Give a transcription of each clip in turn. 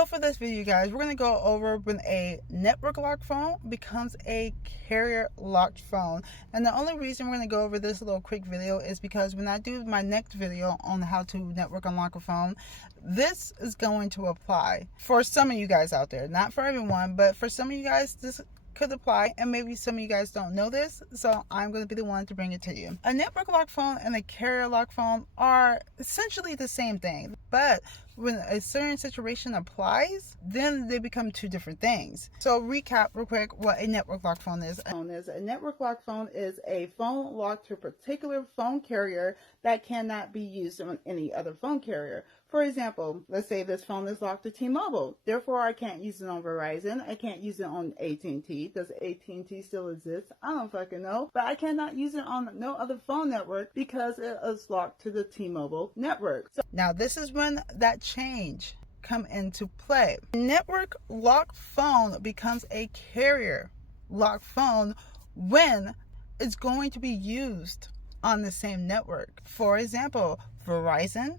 So for this video, guys, we're going to go over when a network locked phone becomes a carrier locked phone. And the only reason we're going to go over this little quick video is because when I do my next video on how to network unlock a phone, this is going to apply for some of you guys out there. Not for everyone, but for some of you guys, this could apply, and maybe some of you guys don't know this, so I'm going to be the one to bring it to you. A network lock phone and a carrier lock phone are essentially the same thing, but when a certain situation applies, then they become two different things. So recap real quick what a network lock phone is. A network lock phone is a phone locked to a particular phone carrier that cannot be used on any other phone carrier. For example, let's say this phone is locked to T-Mobile. Therefore, I can't use it on Verizon. I can't use it on AT&T. Does AT&T still exist? I don't fucking know. But I cannot use it on no other phone network because it is locked to the T-Mobile network. So now this is when that change come into play. Network locked phone becomes a carrier locked phone when it's going to be used on the same network. For example, Verizon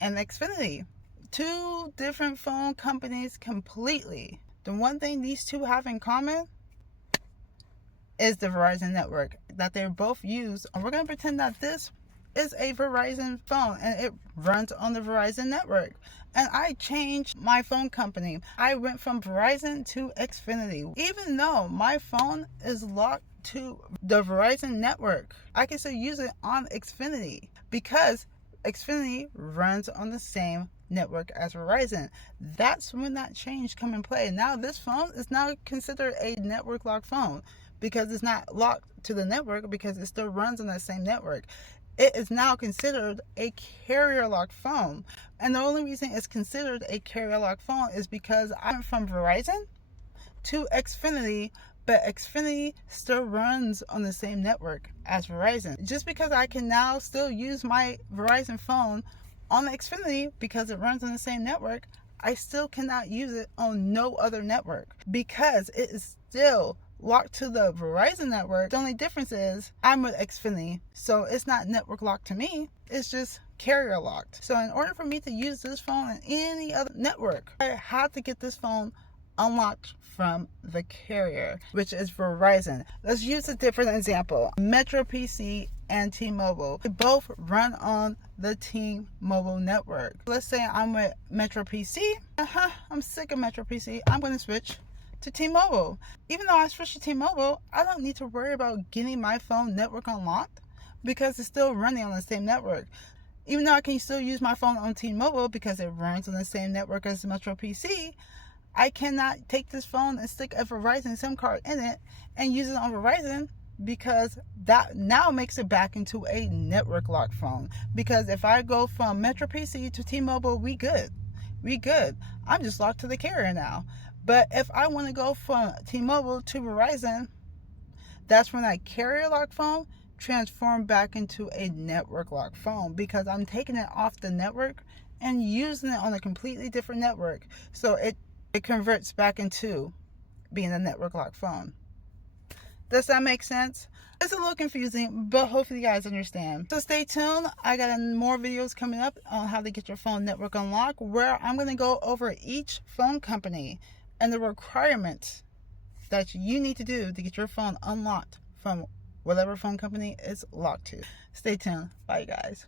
and Xfinity, two different phone companies completely. The one thing these two have in common is the Verizon network that they're both used. And we're going to pretend that this is a Verizon phone and it runs on the Verizon network. And I changed my phone company. I went from Verizon to Xfinity. Even though my phone is locked to the Verizon network, I can still use it on Xfinity because Xfinity runs on the same network as Verizon. That's when that change come in play. Now this phone is now considered a network locked phone because it's not locked to the network because it still runs on that same network. It is now considered a carrier locked phone. And the only reason it's considered a carrier locked phone is because I went from Verizon to Xfinity, but Xfinity still runs on the same network as Verizon. Just because I can now still use my Verizon phone on Xfinity because it runs on the same network, I still cannot use it on no other network because it is still locked to the Verizon network. The only difference is I'm with Xfinity, so it's not network locked to me, it's just carrier locked. So in order for me to use this phone on any other network, I have to get this phone unlocked from the carrier, which is Verizon. Let's use a different example. MetroPCS and T-Mobile, they both run on the T-Mobile network. Let's say I'm with MetroPCS. I'm sick of MetroPCS. I'm going to switch to T-Mobile. Even though I switched to T-Mobile, I don't need to worry about getting my phone network unlocked because it's still running on the same network. Even though I can still use my phone on T-Mobile because it runs on the same network as MetroPCS, I cannot take this phone and stick a Verizon SIM card in it and use it on Verizon because that now makes it back into a network locked phone. Because if I go from MetroPCS to T-Mobile, we good. I'm just locked to the carrier now. But if I want to go from T-Mobile to Verizon, that's when that carrier locked phone transformed back into a network locked phone because I'm taking it off the network and using it on a completely different network. So it converts back into being a network locked phone. Does that make sense? It's a little confusing, but hopefully you guys understand. So stay tuned. I got more videos coming up on how to get your phone network unlocked, where I'm going to go over each phone company and the requirements that you need to do to get your phone unlocked from whatever phone company it's locked to. Stay tuned. Bye, guys.